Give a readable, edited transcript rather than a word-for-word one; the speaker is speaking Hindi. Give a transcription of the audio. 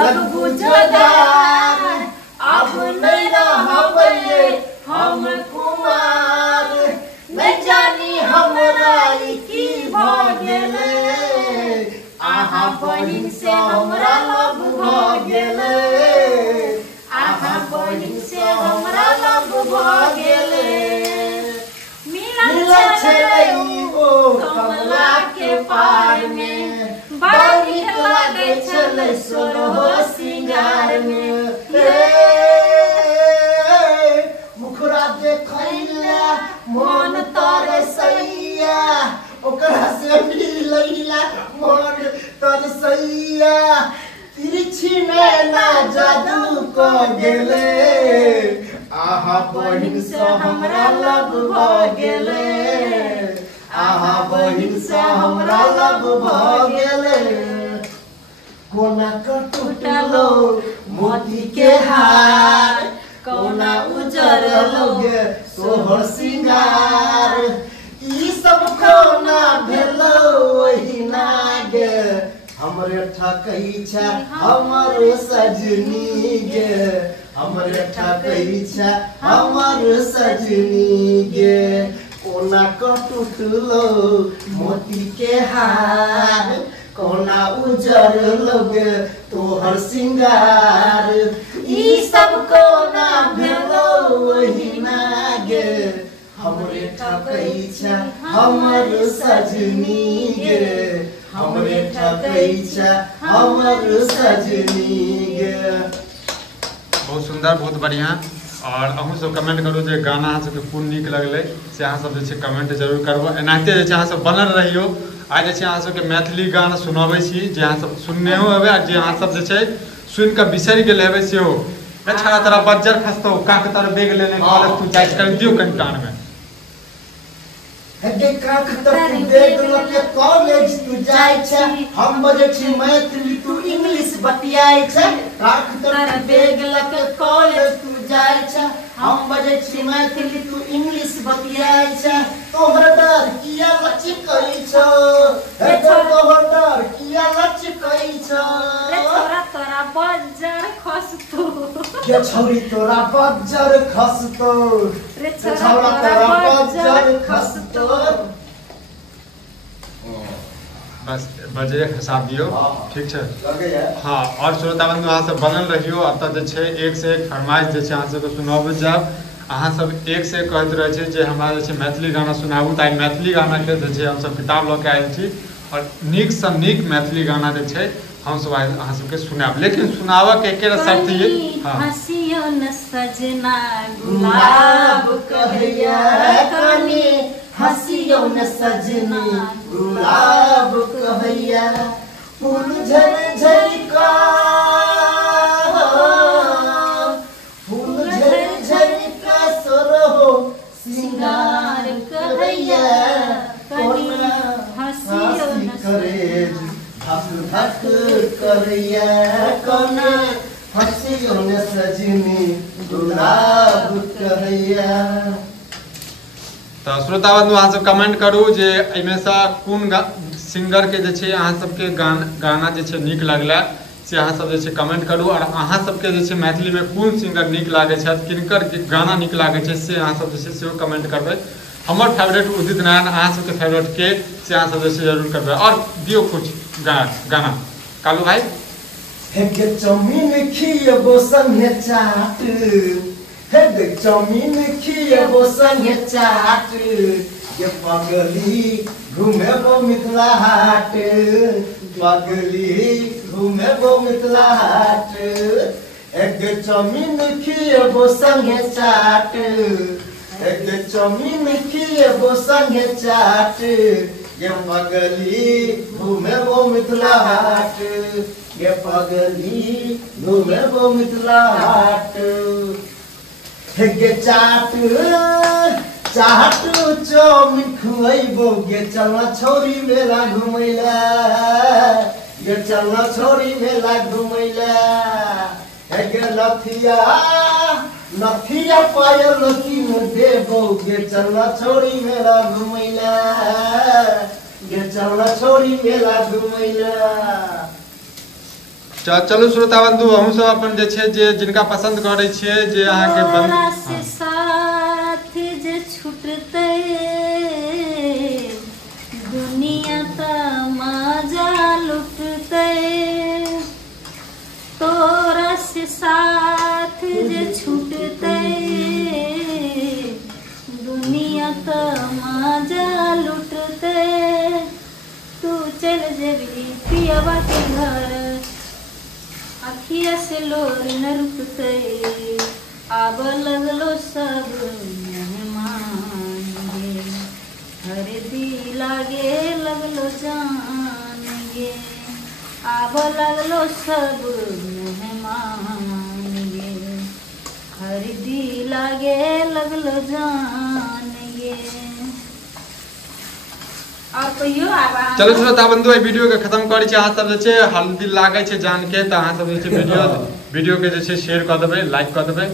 लगबू जोदार अब नहीं रहबे हम कुमार नहीं जानी हमरा की भ गेले आहा बहिन से हमरा लब भ गेले आहा बहिन से हमरा लब भ गेले मिलन छलै ओ कमला के पार में बड़ नीक लागै छलै सोरहो सिंगार में मुखरा देखैला मन तरसैया ओकरा से मिलैला मन तरसैया तिरछी नैना जादू क गेले आहा बहिन से हमरा लब भ गेले आहा बहिन से हमरा लब भ गेले कोना क टूटलो मोती के हार कोना उजरलो गे सोहर सिंगार ई सब कोना भेलो ओही ना गे हमरे ठकै छ हमर सजनी गे हमरे ठकै छ हमर सजनी गे कोना क टूटलो मोती के हार कोना उजरलो गे तोहर सिंगार ई सब कोना भेलो ओही ना गे हमरे ठकै छ हमर सजनी गे हमरे ठकै छ हमर सजनी गे। बहुत सुंदर बहुत बढ़िया और अहूँ सब कमेंट करू जे गाना अहाँ सबके कोन नीक लगलै से अहाँ सब जे छै कमेंट जरूर करबो एनाहिते जे छै अहाँ सब बनल रहियो आज जे छै अहाँ सबके मैथिली गाना सुनाबै छी जे अहाँ सब सुननेहो हेबै आ जे अहाँ सब जे छै सुन के बिसरि गेल हेबै सेहो छड़ा तोरा बज्जर खसतौ काक तर बेग लेने कॉलेज तू जाइस कर दियो कनि कान में हगे काक तर बेग लेके कॉलेज तू जाय छ हम बजे छी मैथिली तू इंग्लिश बतियाय छ काक तर बेग लेके कॉलेज तू जाय छ हम बजे छी मैथिली तू इंग्लिश बतियाय छ तोहर डर किया लचकै छ हे तोहर डर किया लचकै छ रे छोरा तोरा बज्जर खसतो के छौरी तोरा बज्जर खसतो रे छोरा तोरा बज्जर खसतो बस बजे खसा दियो ठीक है हाँ और श्रोता बंधु अहाँ सब बनल रहियो अत जे छै एक से एक फरमाइश जे छै अहाँ सबके सुनाबे जाब अहाँ सब एक से एक कहैत रहे छै जे हमरा जे छै मैथिली गाना सुनाबू ताकि मैथिली गाना के जे छै हम सब किताब ल के आयल छी और नीक से नीक मैथिली गाना जे छै हम सब अहाँ सबके सुनाब लेकिन सुनावा के एके शर्त ये हां हसियो न सजना गुलाब कहैया कनी हसियो न सजना गुलाब कहैया फूल झर झर का फूल झर झर का सरहो सिंगार कहैया कनी हसियो न करे धक धक करैया कनी हसियो न सजनी गुलाब कहैया। तो श्रोता बंधु अहाँ सब कमेंट करू जे एहिमे से कोन सिंगर के जे छै अहाँ सबके गाना जे छै नीक लगला से अहाँ सब जे छै कमेंट करू और अहाँ सबके जे छै मैथिली में कोन सिंगर नीक लागे छै किनकर गाना नीक लागे छै से अहाँ सब जे छै सेहो कमेंट करबै हमर फेवरेट उदित नारायण अहाँ सबके फेवरेट के से अहाँ सब जे छै जरूर करबै और दियो कुछ गाना कालू भाई हेगे चौमीन खियबो संगे चाट हेगे चौमीन खियबो संगे चाट ये पगली घूमेबो मिथिला हाट पगली घूमेबो मिथिला हाट हेगे चौमीन खियबो संगे चाट हेगे चौमीन खियबो संगे चाट ये पगली घूमेबो मिथिला हाट ये पगली घूमेबो मिथिला हाट हेगे चाट चाट चौमिन खुएबो गे चलना छौरी मेला घुमैला गे चलना छौरी मेला घुमैला हेगे लथिया नथिया पायल किन देबो गे चलना छौरी मेला घुमैला गे चलना छौरी मेला घुमैला चलू श्रोता बंधु हम सब अपन जे छै जे जिनका पसंद करै छियै जे अहाँ के तोरा से साथ जे छूटते दुनिया तमाजा लुटते तोरा से साथ जे छूटते दुनिया तमाजा लुटते तू चल जेबी पियवा के घर अखिया से लोर न रुकते आब लगलो सब मेहमान गे हरदी लागे लगलो जान गे आब लगलो सब मेहमान गे हरदी लागे लगलो जान गे। और कहियो आबा चलो श्रोता बंधु वीडियो के खत्म करै छी। अहाँ सब जे छै हल्दी लागे छै जान के त अहाँ सब जे छै वीडियो के जे छै शेयर क देबै लाइक क देबै।